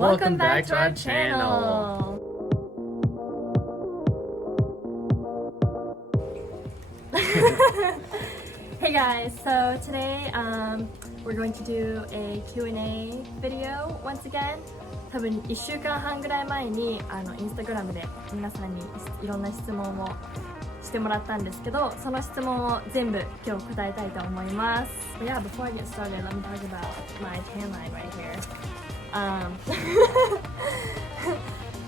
Welcome back to our channel. Hey guys, so today we're going to do a Q&A video once again. 多分1週間半ぐらい前にインスタグラムで皆さんにいろんな質問をしてもらったんですけど、その質問を全部今日答えたいと思います。But yeah, before I get started, let me talk about my tan line right here.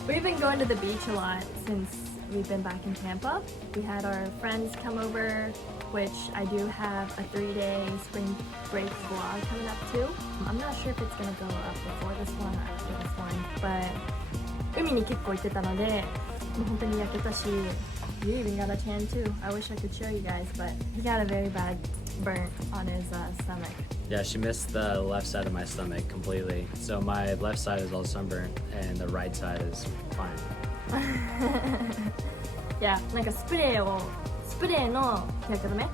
We've been going to the beach a lot since we've been back in Tampa. We had our friends come over, which I do have a 3-day spring break vlog coming up too. I'm not sure if it's gonna go up before this one or after this one, but 海に結構行ってたので、もう本当に焼けたし、You even got a tan too. I wish I could show you guys, but he got a very bad burn on his stomach. Yeah, she missed the left side of my stomach completely. So my left side is all sunburnt and the right side is fine. いや、なんかスプレーの日焼け止めっ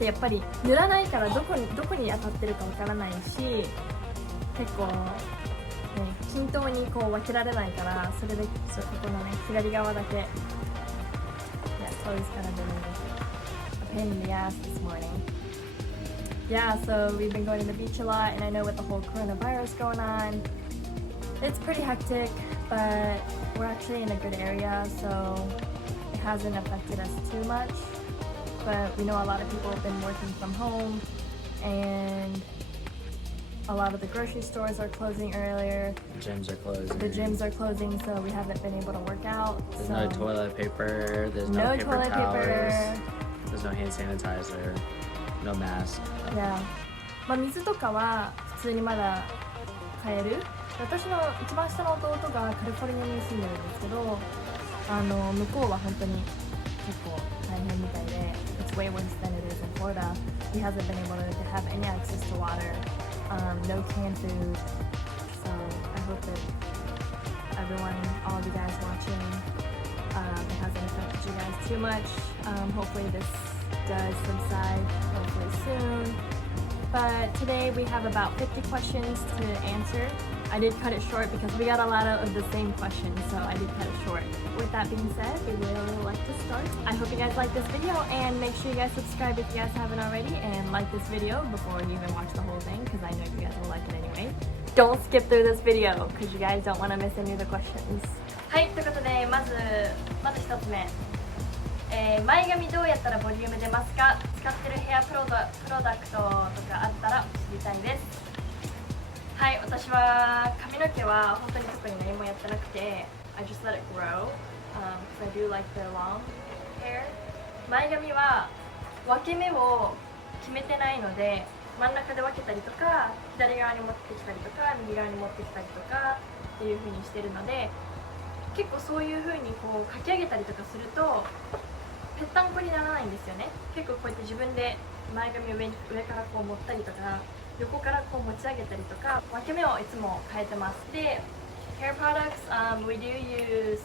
てやっぱり塗らないからどこに当たってるかわからないし、結構ね、均等にこう分けられないから、それでここのね左側だけ。Yeah, Chloe's kind of been a pain in the ass this morning. Yeah, so we've been going to the beach a lot, and I know with the whole coronavirus going on, it's pretty hectic, but we're actually in a good area, so it hasn't affected us too much. But we know a lot of people have been working from home, and a lot of the grocery stores are closing earlier. The gyms are closing. The gyms are closing, so we haven't been able to work out. There's no toilet paper, there's no paper toilet towels, paper. There's no hand sanitizer, no mask. Yeah. まあ水とかは普通にまだ買える。私の一番下の弟がカリフォルニアに住んでるんですけど、向こうは本当に結構大変みたいで、It's way worse than it is in Florida. He hasn't been able to have any access to water, no canned food. So I hope that everyone, all of you guys watching, it hasn't affected you guys too much. Hopefully this does subside hopefully soon. But today we have about 50 questions to answer. I did cut it short because we got a lot of the same questions, so I did cut it short. With that being said, we would like to start. I hope you guys like this video, and make sure you guys subscribe if you guys haven't already, and like this video before you even watch the whole thing, because I know you guys will like it anyway. Don't skip through this video, because you guys don't want to miss any of the questions. はい、ということでまず1つ目。前髪どうやったらボリューム出ますか？使ってるヘアプロダクトとかあったら知りたいです。はい、私は髪の毛は本当に特に何もやってなくて I just let it grow because I do like the long hair。 前髪は分け目を決めてないので、真ん中で分けたりとか左側に持ってきたりとか右側に持ってきたりとかっていう風にしてるので、結構そういう風にこうかき上げたりとかするとぺったんこにならないんですよね。結構こうやって自分で前髪を上からこう持ったりとか横からこう持ち上げたりとか分け目をいつも変えてます。で、hair products, we do use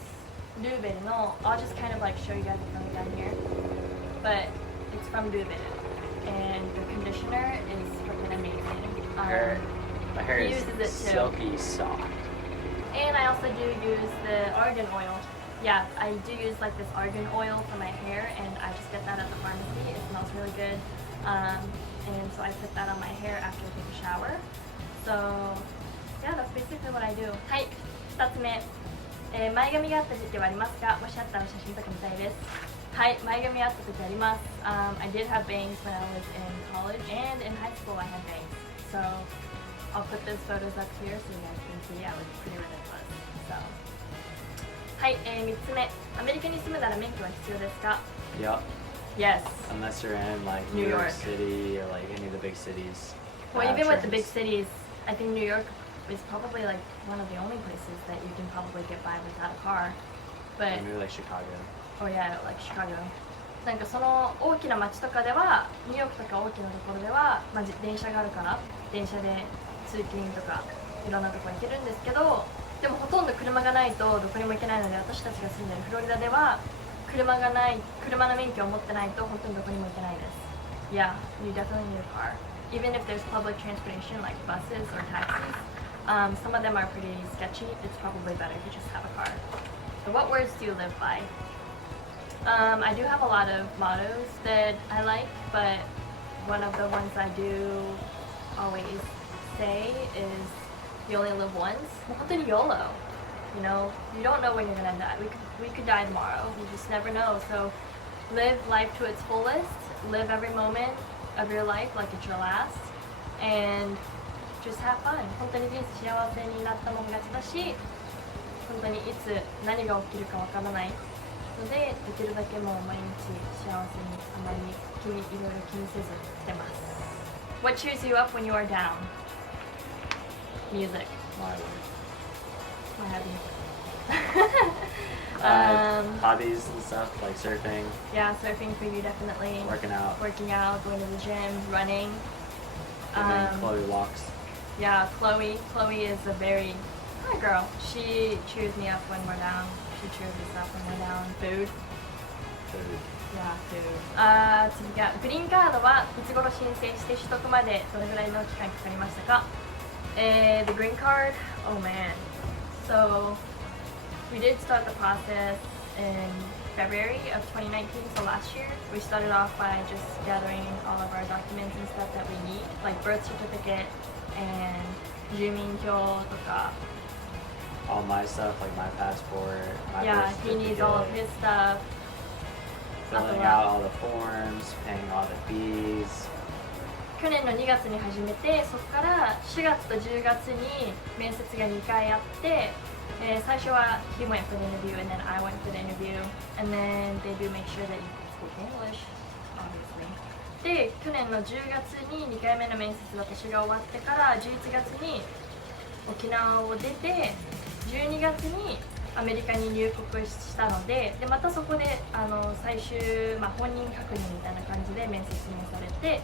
ルーベルの I'll just kind of like show you guys what's going down here, but it's from ルーベル and the conditioner is freaking amazing. My hair he is uses it too. silky soft. And I also do use the argan oil. Yeah, I do use like this argan oil for my hair, and I just get that at the pharmacy. It smells really good, and so I put that on my hair after I take a shower. So yeah, that's basically what I do. はい、2つ目、前髪があった時期はありますか？もしあったら写真とか見たいです。はい、前髪あった時あります。I did have bangs when I was in college, and in high school I had bangs. So I'll put those photos up here so you guys can see. I was pretty ridiculous. So. はい、3つ目、アメリカに住むなら免許は必要ですか？ Yep. Yes. Unless you're in like New York City or like any of the big cities. Well, even with the big cities, I think New York is probably like one of the only places that you can probably get by without a car. But maybe like Chicago. Oh yeah, like Chicago. なんかその大きな街とかでは、ニューヨークとか大きなところでは、まあ、電車があるから電車で通勤とかいろんなところ行けるんですけど、でもほとんど車がないとどこにも行けないので、私たちが住んでるフロリダでは車の免許を持ってないと本当にどこにも行けないです。Yeah, you definitely need a car. Even if there's public transportation like buses or taxis, Some of them are pretty sketchy. It's probably better to just have a car. So what words do you live by? I do have a lot of mottos that I like, but one of the ones I do always say is you only live once. 本当に YOLO. You know, you don't know when you're gonna die. We could die tomorrow. You just never know. So live life to its fullest. Live every moment of your life like it's your last. And just have fun. 本当に人生幸せになったもん勝ちだし、本当にいつ何が起きるかわからないので、できるだけもう毎日幸せにあまりいろいろ気にせずしてます。What cheers you up when you are down? Music. My hobbies and stuff like surfing. Yeah, surfing for you definitely. Working out. Going to the gym, running. Giving Chloe walks. Yeah, Chloe is a very hi girl. She cheers me up when we're down. She cheers us up when we're down. Food. Yeah, food. 次がグリーンカードはいつ頃申請して取得までどれぐらいの期間かかりましたか？ The green card, oh man. So we did start the process in February of 2019, so last year. We started off by just gathering all of our documents and stuff that we need, like birth certificate and 住民票とか All my stuff, like my passport, my Yeah, birth he needs all of certificate, his stuff. filling out all the forms, paying all the fees. 去年の2月に始めて、そこから4月と10月に面接が2回あって、最初は he went for the interview and then I went for the interview and then they do make sure that you speak English, obviously. で、去年の10月に2回目の面接私が終わってから11月に沖縄を出て12月にアメリカに入国したので、またそこで最終、本人確認みたいな感じで面接もされて、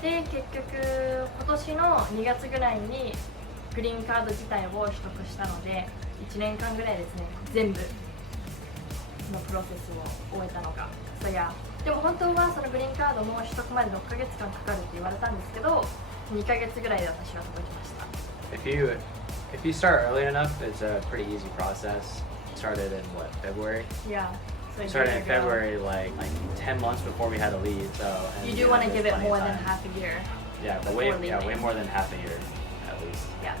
で結局今年の2月ぐらいにグリーンカード自体を取得したので1年間ぐらいですね、全部のプロセスを終えたのが。でも本当はそのグリーンカードの取得まで6ヶ月間かかるって言われたんですけど、2ヶ月ぐらいで私は届きました。If you start early enough, it's a pretty easy process. Started in what, February? Yeah. So Started in February, like 10 months before we had to leave. So you do want to give it more than half a year. Yeah, but way more than half a year at least. Yeah.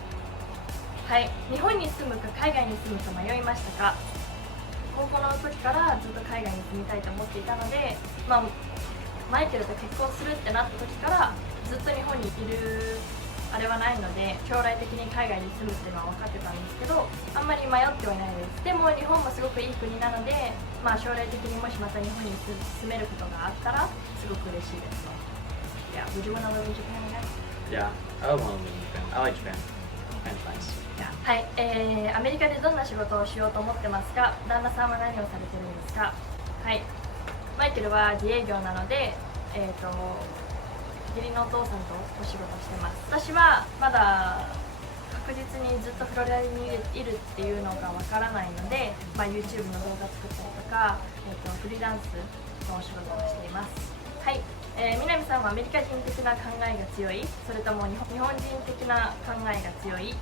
はい、日本に住むか海外に住むか迷いましたか？高校の時からずっと海外に住みたいと思っていたので、マイケルと結婚するってなった時からずっと日本にいるあれはないので、将来的に海外に住むっていうのは分かってたんですけど、あんまり迷ってはいないです。でも日本もすごくいい国なので、将来的にもしまた日本に住めることがあったらすごく嬉しいですね。Yeah, would you want to live in Japan again? Yeah, I would want to live in Japan. I like Japan. Japan's nice. はい、アメリカでどんな仕事をしようと思ってますか？旦那さんは何をされてるんですか？はい、マイケルは自営業なので、義理のお父さんとお仕事してます。私はまだ確実にずっとフロリダにいるっていうのがわからないので、YouTube の動画作ったりとか、フリーランスのお仕事をしています。はい、南さんはアメリカ人的な考えが強い、それとも日本人的な考えが強いっ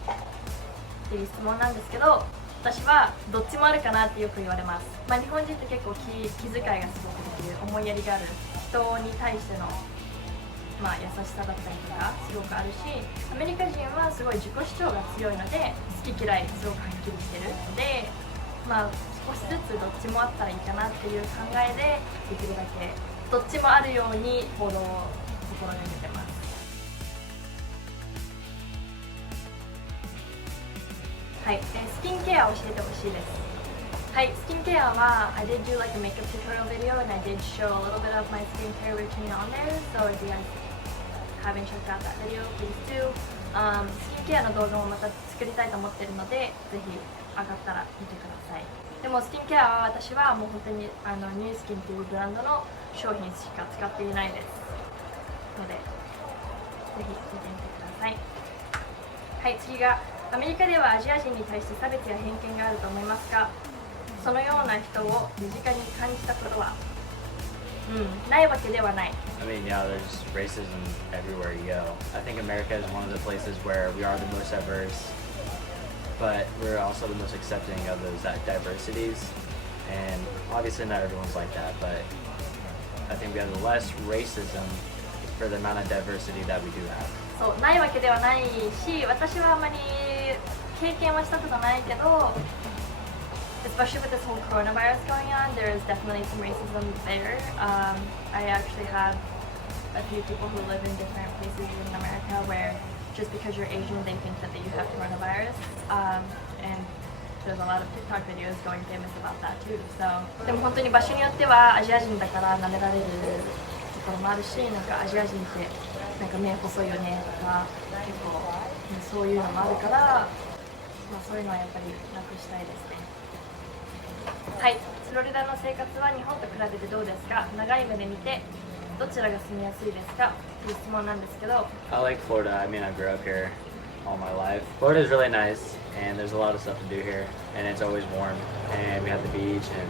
ていう質問なんですけど、私はどっちもあるかなってよく言われます。日本人って結構気遣いがすごくできる、思いやりがある、人に対しての優しさだったりとかすごくあるし、アメリカ人はすごい自己主張が強いので好き嫌いすごくはっきりしてるので、少しずつどっちもあったらいいかなっていう考えで、できるだけどっちもあるように行動を心がけてます。はい、スキンケアを教えてほしいです。はい、スキンケアは I did do like a makeup tutorial video and I did show a little bit of my skincare routine on there, so if you guys haven't checked out that video, please do. スキンケアの動画もまた作りたいと思ってるので、ぜひ上がったら見てください。でもスキンケアは私はもう本当にニュースキンっていうブランドの商品しか使っていないですので、ぜひ見てみてください。はい、次がアメリカではアジア人に対して差別や偏見があると思いますか？そのような人を身近に感じたことは？ないわけではない。I mean, yeah, there's racism everywhere you go. I think America is one of the places where we are the most diverse but we're also the most accepting of those diversities. And obviously not everyone's like that, but I think we have less racism for the amount of diversity that we do have. そうないわけではないし、私はあまり経験はしたことないけど、especially with this whole coronavirus going on, there is definitely some racism there. I actually have a few people who live in different places in America where just because you're Asian, they think that you have coronavirus. And there's a lot of TikTok videos going famous about that too. So でも本当に場所によってはアジア人だから舐められるところもあるし、なんかアジア人ってなんか目細いよねとか結構そういうのもあるから、まあそういうのはやっぱりなくしたいですね。はい、フロリダの生活は日本と比べてどうですか？長い目で見てどちらが住みやすいですか？という質問なんですけど。I like Florida. I mean, I grew up here all my life. Florida is really nice, and there's a lot of stuff to do here, and it's always warm, and we have the beach, and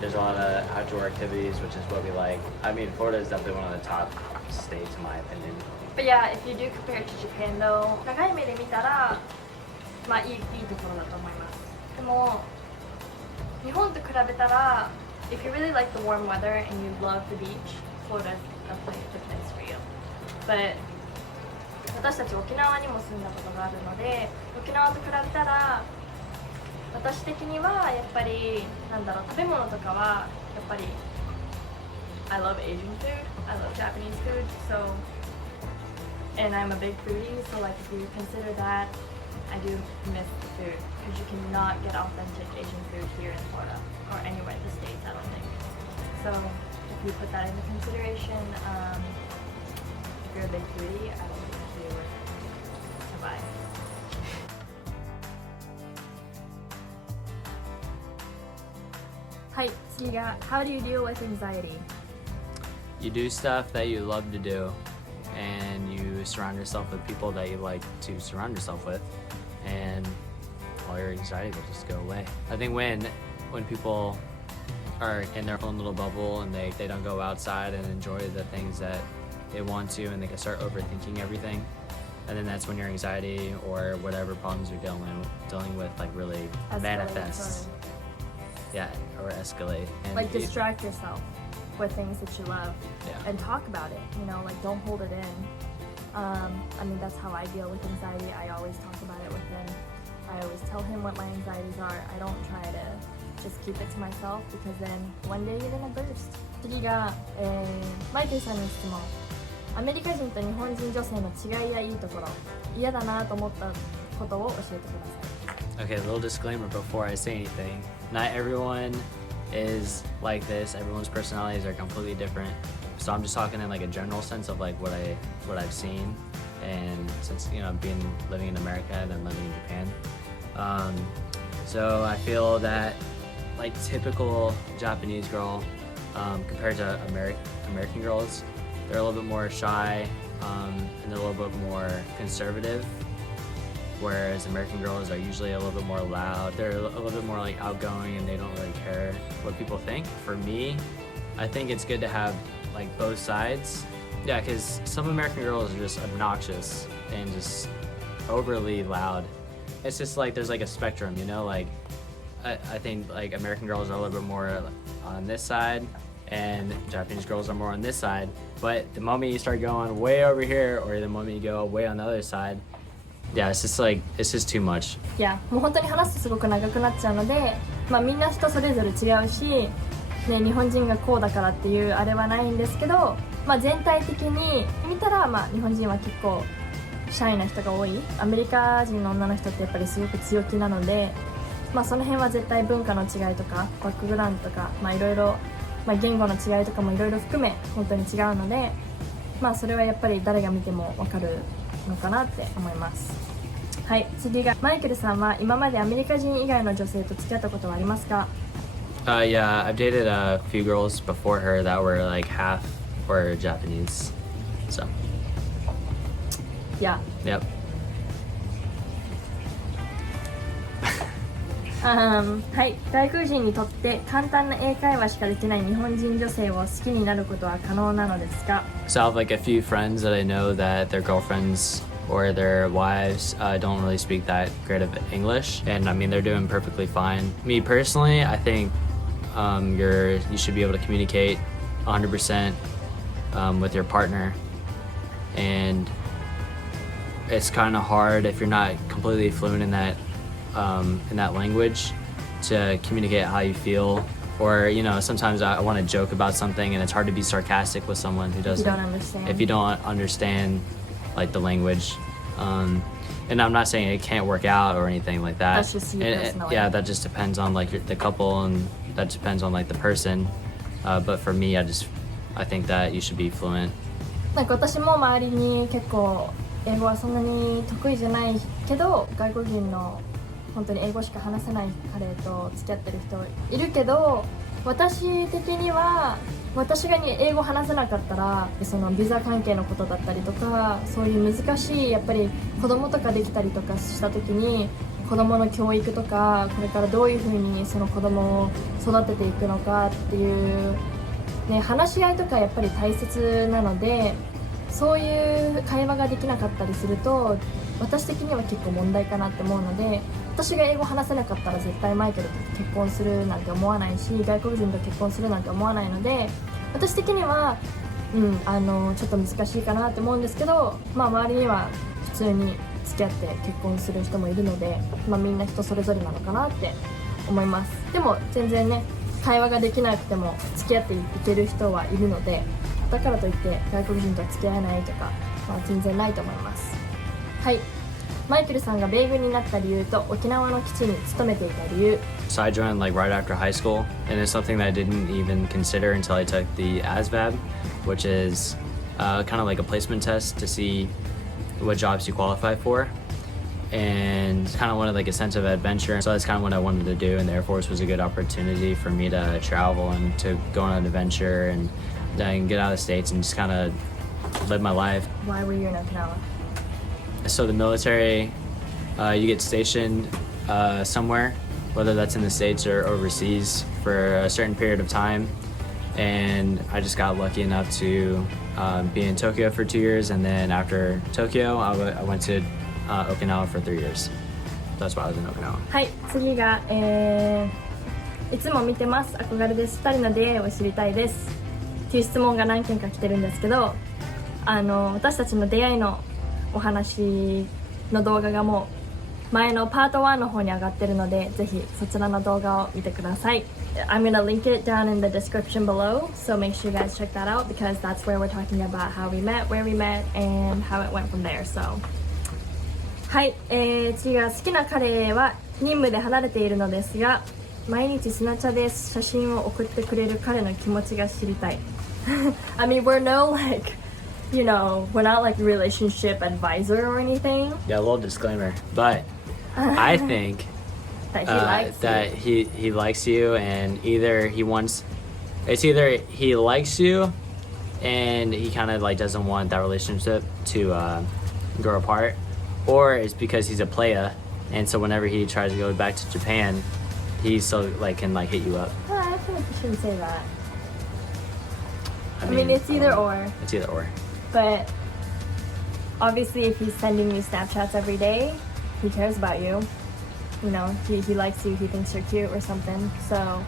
there's a lot of outdoor activities, which is what we like. I mean, Florida is definitely one of the top states, in my opinion. But yeah, if you do compare it to Japan though, 長い目で見たら、まあいいところだと思います。でも、日本と比べたら、if you really like the warm weather and you love the beach, Florida is definitely the place for you. But 私たち沖縄にも住んだことがあるので、沖縄と比べたら、私的にはやっぱりなんだろう、食べ物とかはやっぱり I love Asian food, I love Japanese food, so and I'm a big foodie, so like if you consider that, I do miss the food because you cannot get authentic Asian food here in Florida or anywhere in the States, I don't think. So if you put that into consideration, if you're a big foodie, I don't think you would survive. はい、次が How do you deal with anxiety? You do stuff that you love to do, and you surround yourself with people that you like to surround yourself with, and all your anxiety will just go away. I think when people are in their own little bubble and they don't go outside and enjoy the things that they want to, and they can start overthinking everything, and then that's when your anxiety or whatever problems you're dealing with like really manifests. Yeah, or escalate. And Like distract yourself with things that you love, Yeah. and talk about it. You know, like don't hold it in. I mean, that's how I deal with anxiety. I always talk about it with him. I always tell him what my anxieties are. I don't try to just keep it to myself because then one day you're gonna burst. 次が、マイケルさんに質問。アメリカ人と日本人女性の違いやいいところ、嫌だなと思ったことを教えてください。Okay, a little disclaimer before I say anything. Not everyone is like this. Everyone's personalities are completely different. So I'm just talking in like a general sense of like what I've seen, and since living in America and then living in Japan. So I feel that like typical Japanese girl compared to American girls, they're a little bit more shy, and they're a little bit more conservative. Whereas American girls are usually a little bit more loud. They're a little bit more like outgoing, and they don't really care what people think. For me, I think it's good to have like both sides. Yeah, because some American girls are just obnoxious and just overly loud. It's just like there's like a spectrum, like I think like American girls are a little bit more on this side, and Japanese girls are more on this side. But the moment you start going way over here, or the moment you go way on the other side, yeah, it's just too much. いや、もう本当に話すとすごく長くなっちゃうので、まあみんな人それぞれ違うし、ね、日本人がこうだからっていうあれはないんですけど、まあ全体的に見たら、まあ日本人は結構シャイな人が多い。アメリカ人の女の人ってやっぱりすごく強気なので、まあその辺は絶対文化の違いとかバックグラウンドとか、まあいろいろ、まあ言語の違いとかもいろいろ含め本当に違うので、まあそれはやっぱり誰が見てもわかるのかなって思います。はい、次がマイケルさんは今までアメリカ人以外の女性と付き合ったことはありますか？ Yeah, I've dated a few girls before her that were like half were Japanese. So. Yeah. Yep. はい、外国人にとって簡単な英会話しかできない日本人女性を好きになることは可能なのですか？ So I have like a few friends that I know that their girlfriends or their wives don't really speak that great of English, and I mean they're doing perfectly fine. Me personally, I think you should be able to communicate 100% with your partner, and it's kind of hard if you're not completely fluent in that language to communicate how you feel. Or, you know, sometimes I want to joke about something and it's hard to be sarcastic with someone who doesn't. If you don't understand like the language. And I'm not saying it can't work out or anything like that. That's just you personally. Yeah, that just depends on like the couple, and that depends on like the person. But for me, I think that you should be fluent. なんか私も周りに結構英語はそんなに得意じゃないけど、外国人の本当に英語しか話せない彼と付き合ってる人いるけど、私的には私が英語話せなかったらそのビザ関係のことだったりとか、そういう難しいやっぱり子供とかできたりとかした時に子供の教育とか、これからどういうふうにその子供を育てていくのかっていう、ね、話し合いとかやっぱり大切なので、そういう会話ができなかったりすると私的には結構問題かなって思うので、私が英語話せなかったら絶対マイケルと結婚するなんて思わないし、外国人と結婚するなんて思わないので、私的には、ちょっと難しいかなって思うんですけど、まあ、周りには普通に付き合って結婚する人もいるので、まあ、みんな人それぞれなのかなって思います。でも全然ね、会話ができなくても付き合っていける人はいるので、だからといって外国人とは付き合えないとか、まあ、全然ないと思います。はい、マイケルさんが米軍になった理由と沖縄の基地に勤めていた理由。 So I joined like right after high school, and it's something that I didn't even consider until I took the ASVAB, which is kind of like a placement test to see what jobs you qualify for, and kind of wanted like a sense of adventure. So that's kind of what I wanted to do, and the Air Force was a good opportunity for me to travel and to go on an adventure and get out of the States and just kind of live my life. Why were you in Okinawa? So the military, you get stationed somewhere, whether that's in the States or overseas, for a certain period of time. And I just got lucky enough to be in Tokyo for 2 years, and then after Tokyo, I went to Okinawa for 3 years. That's why I was in Okinawa. はい、次が、いつも見てます、憧れです、2人の出会いを知りたいですっていう質問が何件か来てるんですけど、私たちの出会いのお話の動画がもう前のパート1の方に上がってるので、ぜひそちらの動画を見てください。I'm gonna link it down in the description below, so make sure you guys check that out because that's where we're talking about how we met, where we met, and how it went from there. So はい、次が好きな彼は任務で離れているのですが、毎日スナチャで写真を送ってくれる彼の気持ちが知りたい。I mean, we're no like, you know, we're not like relationship advisor or anything. Yeah, a little disclaimer, but I think that he likes you, and either he likes you and he kind of like doesn't want that relationship to grow apart, or it's because he's a playa, and so whenever he tries to go back to Japan, he so like can like hit you up. I feel like you shouldn't say that. I mean, it's either or. It's either or. But obviously, if he's sending you Snapchats every day, he cares about you. You know, he likes you, he thinks you're cute or something. So,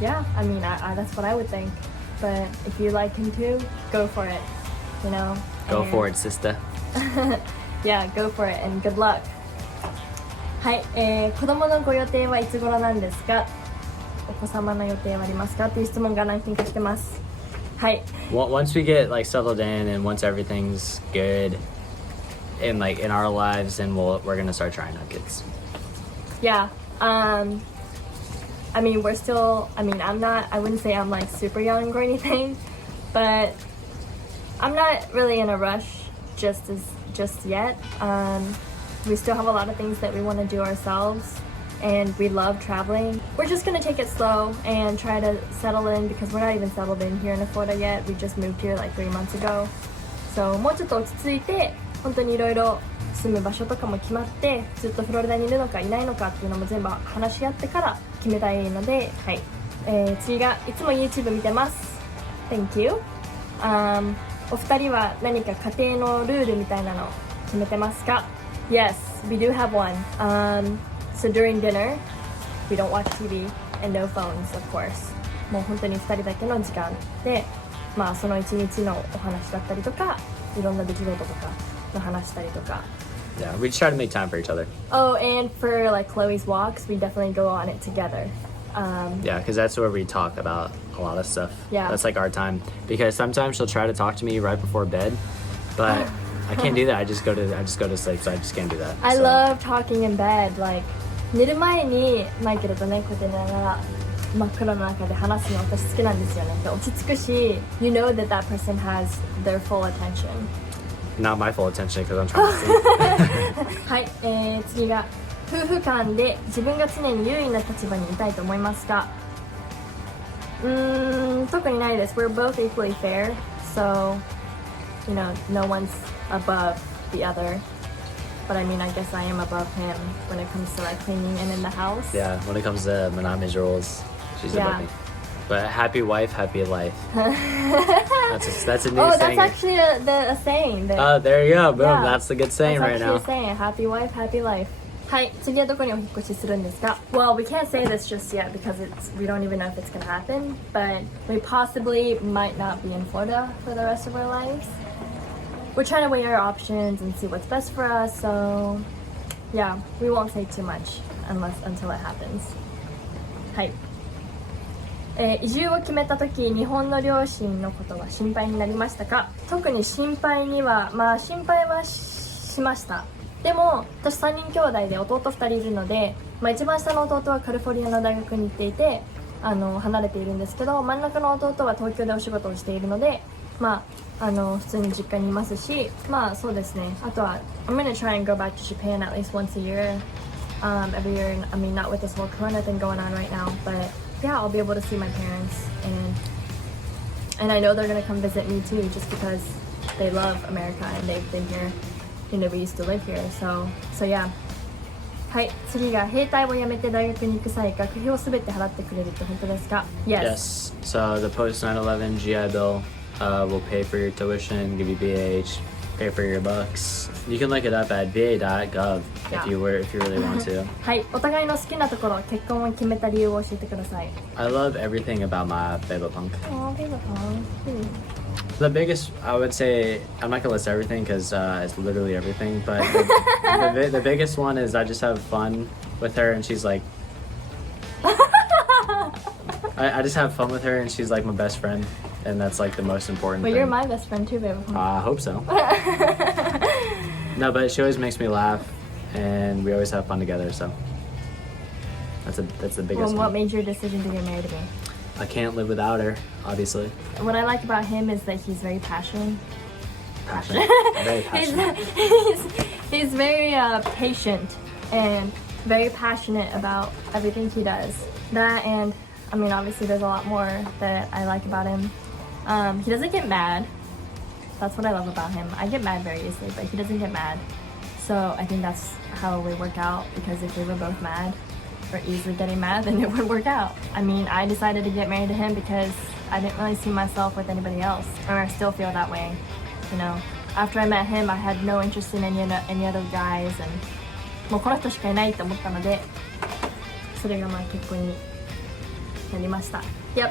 yeah, I mean, that's what I would think. But if you like him too, go for it. You know? Go for it, sister. Yeah, go for it and good luck. はい、子供のご予定はいつ頃なんですか？お子様の予定はありますか？っていう質問が何件か来てます。はい。Once we get like settled in and once everything's good in like in our lives, then we're gonna start trying out kids. Yeah. I mean, we're still. I mean, I wouldn't say I'm like super young or anything, but I'm not really in a rush just yet. We still have a lot of things that we want to do ourselves, and we love traveling. We're just gonna take it slow and try to settle in because we're not even settled in here in Florida yet. We just moved here like 3 months ago. So もうちょっと落ち着いて、本当にいろいろ住む場所とかも決まって、ずっとフロリダにいるのかいないのかっていうのも全部話し合ってから決めたいので、はい。次がいつも YouTube 見てます。Thank you. お二人は何か家庭のルールみたいなの決めてますか？ Yes, we do have one. So during dinner, we don't watch TV and no phones, of course. もう本当に2人だけの時間で、まあその一日のお話だったりとか、いろんな出来事とかの話したりとか。Yeah, we just try to make time for each other. Oh, and for like Chloe's walks, we definitely go on it together. Yeah, because that's where we talk about a lot of stuff. Yeah. That's like our time. Because sometimes she'll try to talk to me right before bed, but I can't do that. I just go to sleep, so I just can't do that. I So. love talking in bed. Like 寝る前にマイケルとねこうやって寝ながら真っ暗の中で話すの私好きなんですよね。で落ち着くし、you know that that person has their full attention. Not my full attention because I'm trying to sleep. はい、次が夫婦間で自分が常に優位な立場にいたいと思いますか？特にないです。We're both equally fair, so you know, no one's above the other. But I mean, I guess I am above him when it comes to like cleaning and in the house. Yeah, when it comes to Manami's rules, she's Yeah. above me. But happy wife, happy life. that's a new Oh, saying. that's actually a saying. That, Oh, there you go. Boom. Yeah. That's the good saying that's right actually now. a saying. Happy wife, happy life. はい、次はどこにお引っ越しするんですか？ Well, we can't say this just yet because we don't even know if it's going to happen. But we possibly might not be in Florida for the rest of our lives. We're trying to weigh our options and see what's best for us. So, yeah, we won't say too much until it happens. はい。移住を決めた時、日本の両親のことは心配になりましたか？特に心配はしました。でも私3人兄弟で弟2人いるので、一番下の弟はカリフォルニアの大学に行っていて離れているんですけど、真ん中の弟は東京でお仕事をしているので、普通に実家にいますし、そうですね。あとは I'm gonna try and go back to Japan at least once a year, every year. I mean, not with this whole corona thing going on right now, but yeah, I'll be able to see my parents, and I know they're gonna come visit me too, just because they love America and they've been here. They never used to live here, so yeah. はい、次が兵隊を辞めて大学に行く際、学費をすべて払ってくれるって本当ですか？ Yes. So the post 9/11 GI Bill will pay for your tuition, give you BH, pay for your books. You can look it up at va.gov if you really want to. はい、お互いの好きなところ、結婚を決めた理由を教えてください。I love everything about my baby punk. Oh, baby punk. The biggest, I would say, I'm not gonna list everything because it's literally everything, but the biggest one is I just have fun with her, and she's like, I just have fun with her, and she's like my best friend, and that's like the most important Well, thing. you're my best friend too, baby punk. I hope so. No, but she always makes me laugh, and we always have fun together. So that's the biggest Well, what one. made your decision to get married to me? I can't live without her, obviously. What I like about him is that he's very passionate. Passionate, very passionate. He's very patient and very passionate about everything he does. That, and I mean, obviously there's a lot more that I like about him. He doesn't get mad. That's what I love about him. I get mad very easily, but he doesn't get mad. So I think that's how we work out, because if we were both mad or easily getting mad, then it would work out. I mean, I decided to get married to him because I didn't really see myself with anybody else, or I still feel that way. You know, after I met him, I had no interest in any other guys, and もうこの人しかいないと思ったので、それが結婚になりました。Yep.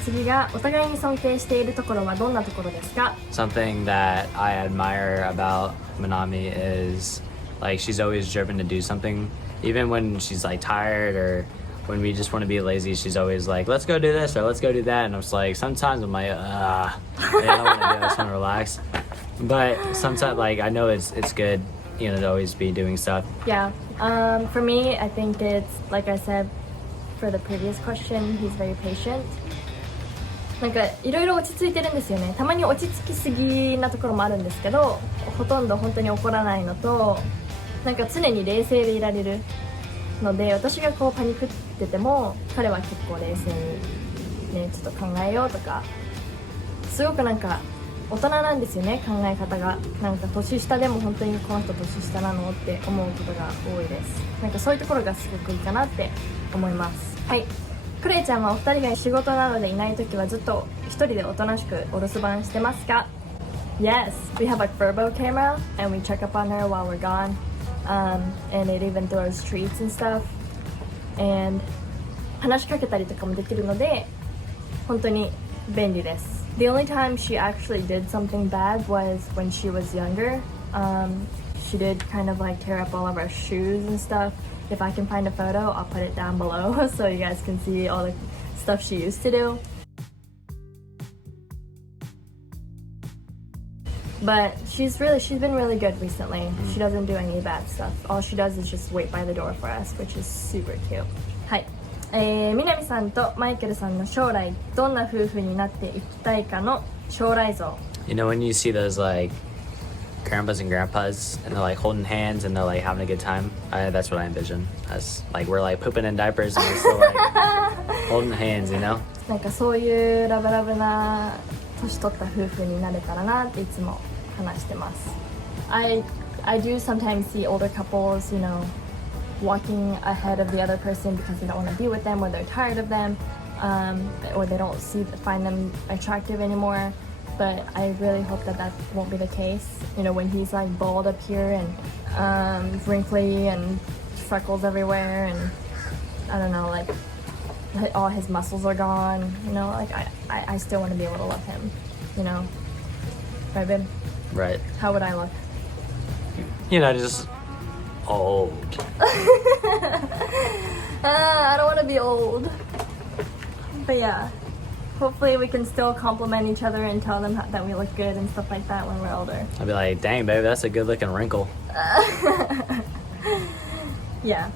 次がお互いに尊敬しているところはどんなところですか？ Something that I admire about Manami is like she's always driven to do something, even when she's like tired or when we just want to be lazy. She's always like, let's go do this or let's go do that, and I'm just like, sometimes I'm like, I don't want to do it, I just want to relax. But sometimes like I know it's good, you know, to always be doing stuff. Yeah. For me, I think it's like I said for the previous question, he's very patient. なんかいろいろ落ち着いてるんですよね。たまに落ち着きすぎなところもあるんですけど、ほとんど本当に怒らないのと、なんか常に冷静でいられるので、私がこうパニクってても彼は結構冷静にね、ちょっと考えようとか、すごくなんか大人なんですよね、考え方が。なんか年下でも本当にこの人年下なのって思うことが多いです。なんかそういうところがすごくいいかなって思います。はい、クレイちゃんはお二人が仕事などでいないときはずっと一人でおとなしくお留守番してますか？ Yes, we have a Furbo camera and we check up on her while we're gone. And it even throws treats and stuff. And 話しかけたりとかもできるので本当に便利です。The only time she actually did something bad was when she was younger. She did kind of like tear up all of our shoes and stuff. If I can find a photo, I'll put it down below so you guys can see all the stuff she used to do. But she's been really good recently. She doesn't do any bad stuff. All she does is just wait by the door for us, which is super cute. はい。南さんとマイケルさんの将来どんな夫婦になっていきたいかの将来像。You know when you see those like grandpas and grandpas and they're like holding hands and they're like having a good time? That's what I envision. As like we're like pooping in diapers and we're still like holding hands, you know? なんかそういうラブラブな年取った夫婦になれたらなっていつも話してます。I do sometimes see older couples, you know, walking ahead of the other person because they don't want to be with them or they're tired of them, or they don't find them attractive anymore. But I really hope that won't be the case. You know, when he's like bald up here and wrinkly and freckles everywhere and I don't know, like all his muscles are gone. You know, like I still want to be able to love him. You know, right, babe? Right. How would I look? You know, just old. I don't want to be old. But yeah, hopefully we can still compliment each other and tell them that we look good and stuff like that when we're older. I'd be like, dang, baby, that's a good looking wrinkle. Yeah.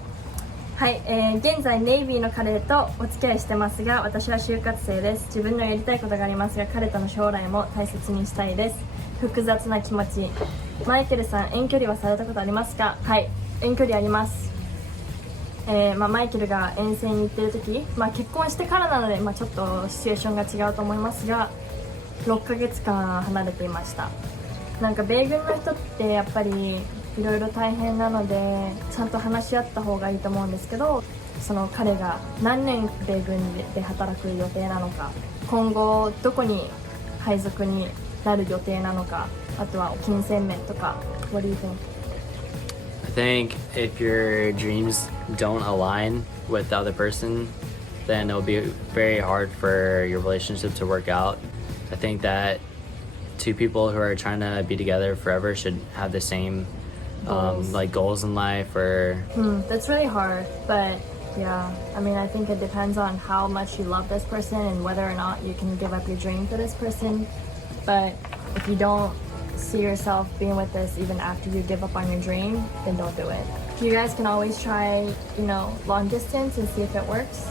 はい、現在ネイビーの彼とお付き合いしてますが私は就活生です。自分のやりたいことがありますが彼との将来も大切にしたいです。複雑な気持ち。マイケルさん、遠距離はされたことありますか？はい、遠距離あります。マイケルが遠征に行ってる時、結婚してからなので、ちょっとシチュエーションが違うと思いますが6ヶ月間離れていました。なんか米軍の人ってやっぱりいろいろ大変なのでちゃんと話し合った方がいいと思うんですけど、その彼が何年米軍で働く予定なのか、今後どこに配属になる予定なのか、あとは金銭面とか。 What do you think? I think if your dreams don't align with the other person, then it'll be very hard for your relationship to work out. I think that two people who are trying to be together forever should have the same like goals in life or That's really hard, but yeah, I mean, I think it depends on how much you love this person and whether or not you can give up your dream for this person. But if you don't see yourself being with this even after you give up on your dream, then don't do it. You guys can always try, you know, long distance and see if it works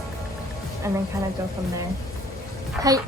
and then kind of go from there. はい、